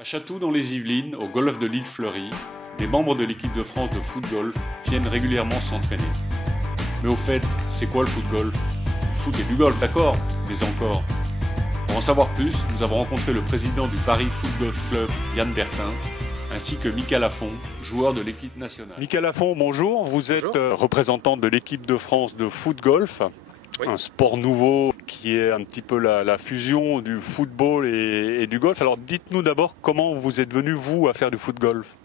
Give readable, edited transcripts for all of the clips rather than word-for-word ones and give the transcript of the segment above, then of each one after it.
À Chatou dans les Yvelines, au golf de l'île Fleury, des membres de l'équipe de France de foot-golf viennent régulièrement s'entraîner. Mais au fait, c'est quoi le foot-golf? Du foot et du golf, d'accord, mais encore. Pour en savoir plus, nous avons rencontré le président du Paris Foot Golf Club, Yann Bertin, ainsi que Mickaël Lafont, joueur de l'équipe nationale. Mickaël Lafont, bonjour. Vous êtes représentant de l'équipe de France de foot-golf. Oui. Un sport nouveau qui est un petit peu la fusion du football et du golf. Alors dites-nous d'abord comment vous êtes venu, vous, à faire du foot-golf.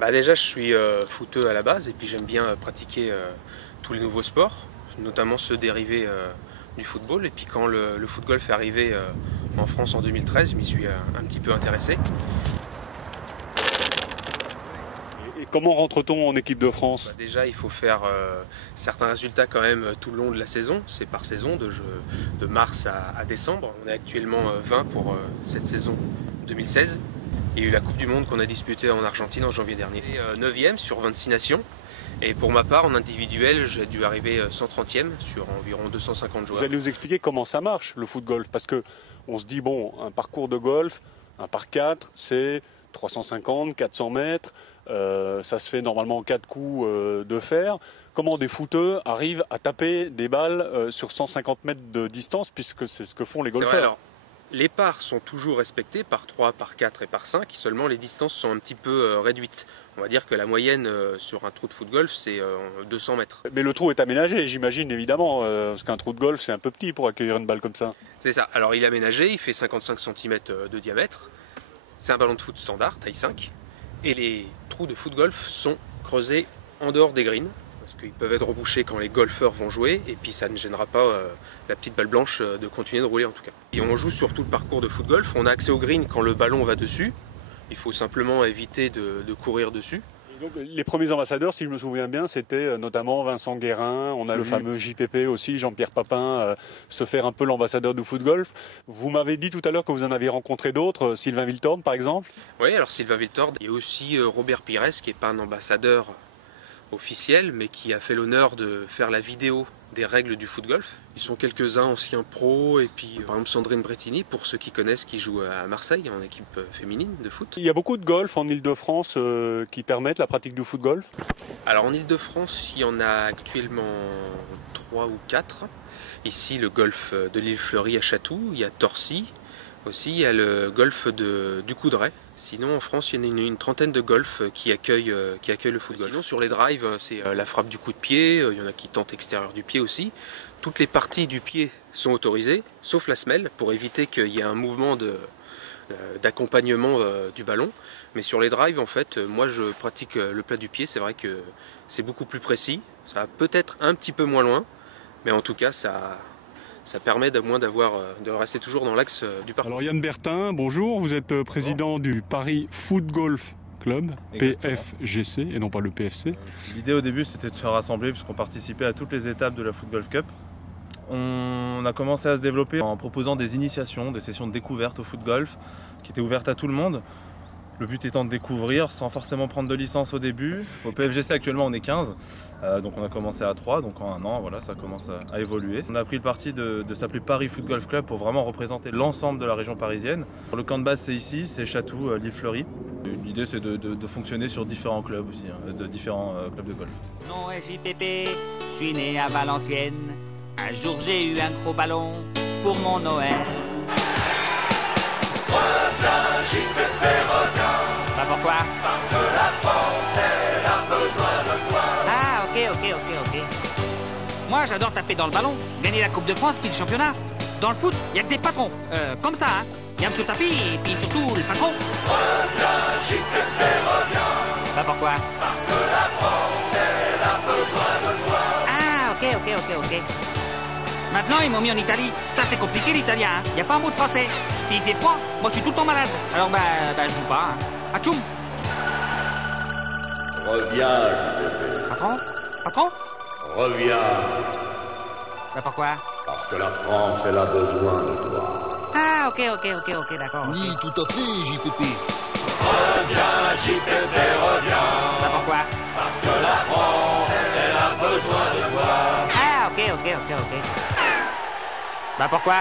Déjà, je suis footeux à la base et puis j'aime bien pratiquer tous les nouveaux sports, notamment ceux dérivés du football. Et puis quand le foot-golf est arrivé en France en 2013, je m'y suis un petit peu intéressé. Et comment rentre-t-on en équipe de France? Déjà, il faut faire certains résultats quand même tout le long de la saison. C'est par saison, de mars à décembre. On est actuellement 20 pour cette saison 2016. Il y a eu la Coupe du Monde qu'on a disputée en Argentine en janvier dernier. 9e sur 26 nations. Et pour ma part, en individuel, j'ai dû arriver 130e sur environ 250 joueurs. Vous allez nous expliquer comment ça marche, le foot-golf? Parce qu'on se dit, bon, un parcours de golf, un par 4, c'est 350, 400 mètres. Ça se fait normalement en 4 coups de fer. Comment des footeux arrivent à taper des balles sur 150 mètres de distance, puisque c'est ce que font les golfeurs? Les parts sont toujours respectées par 3, par 4 et par 5, seulement les distances sont un petit peu réduites. On va dire que la moyenne sur un trou de foot golf, c'est 200 mètres. Mais le trou est aménagé, j'imagine, évidemment, parce qu'un trou de golf, c'est un peu petit pour accueillir une balle comme ça. C'est ça. Alors il est aménagé, il fait 55 cm de diamètre. C'est un ballon de foot standard, taille 5. Et les trous de foot golf sont creusés en dehors des greens, parce qu'ils peuvent être rebouchés quand les golfeurs vont jouer, et puis ça ne gênera pas la petite balle blanche de continuer de rouler en tout cas. Et on joue sur tout le parcours de foot golf, on a accès au green quand le ballon va dessus, il faut simplement éviter de courir dessus. Donc, les premiers ambassadeurs, si je me souviens bien, c'était notamment Vincent Guérin, on a le fameux JPP aussi, Jean-Pierre Papin, se faire un peu l'ambassadeur du foot-golf. Vous m'avez dit tout à l'heure que vous en aviez rencontré d'autres, Sylvain Wiltord par exemple? Oui, alors Sylvain Wiltord, et aussi Robert Pires, qui n'est pas un ambassadeur officiel, mais qui a fait l'honneur de faire la vidéo des règles du foot-golf. Ils sont quelques-uns anciens pros, et puis par exemple Sandrine Brettini, pour ceux qui connaissent, qui joue à Marseille en équipe féminine de foot. Il y a beaucoup de golf en Ile-de-France qui permettent la pratique du foot-golf? Alors en Ile-de-France, il y en a actuellement 3 ou 4. Ici, le golf de l'île Fleury à Chatou, il y a Torcy. Aussi, il y a le golf du Coudray. Sinon, en France, il y en a une trentaine de golfs qui accueillent le foot-golf. Sinon, sur les drives, c'est la frappe du coup de pied. Il y en a qui tentent extérieur du pied aussi. Toutes les parties du pied sont autorisées, sauf la semelle, pour éviter qu'il y ait un mouvement d'accompagnement du ballon. Mais sur les drives, en fait, moi, je pratique le plat du pied. C'est vrai que c'est beaucoup plus précis. Ça va peut-être un petit peu moins loin, mais en tout cas, ça permet de rester toujours dans l'axe du parcours. Alors Yann Bertin, bonjour, vous êtes président du Paris Foot Golf Club, PFGC et non pas le PFC. L'idée au début c'était de se rassembler puisqu'on participait à toutes les étapes de la Foot Golf Cup. On a commencé à se développer en proposant des initiations, des sessions de découverte au foot golf qui étaient ouvertes à tout le monde. Le but étant de découvrir sans forcément prendre de licence au début. Au PFGC actuellement on est 15, donc on a commencé à 3, donc en un an voilà, ça commence à évoluer. On a pris le parti de s'appeler Paris Foot Golf Club pour vraiment représenter l'ensemble de la région parisienne. Le camp de base c'est ici, c'est Chatou, l'île Fleury. L'idée c'est de fonctionner sur différents clubs aussi, de différents clubs de golf. Mon nom est JPP, je suis né à Valenciennes. Un jour j'ai eu un gros ballon pour mon Noël. Reviens, JPP, reviens. Pourquoi? Parce que la France, elle a besoin de toi. Ah, ok. Moi, j'adore taper dans le ballon, gagner la Coupe de France puis le championnat. Dans le foot, il n'y a que des patrons. Comme ça, hein. Il y a M. Tapi et puis surtout le patron. Reviens, JPP, reviens. Pourquoi? Parce que la France, elle a besoin de toi. Ah, ok. Maintenant, ils m'ont mis en Italie. Ça, c'est compliqué, l'italien, hein. Il n'y a pas un mot de français. S'il fait froid, moi, je suis tout le temps malade. Alors, je joue pas, hein. Atchoum. Reviens, JPP. Patron? Reviens. Pourquoi? Parce que la France, elle a besoin de toi. Ah, ok, d'accord. Oui, tout à fait, JPP. Reviens, JPP, reviens. Pourquoi? Parce que la France, elle a besoin de toi. Ah, ok. Pourquoi?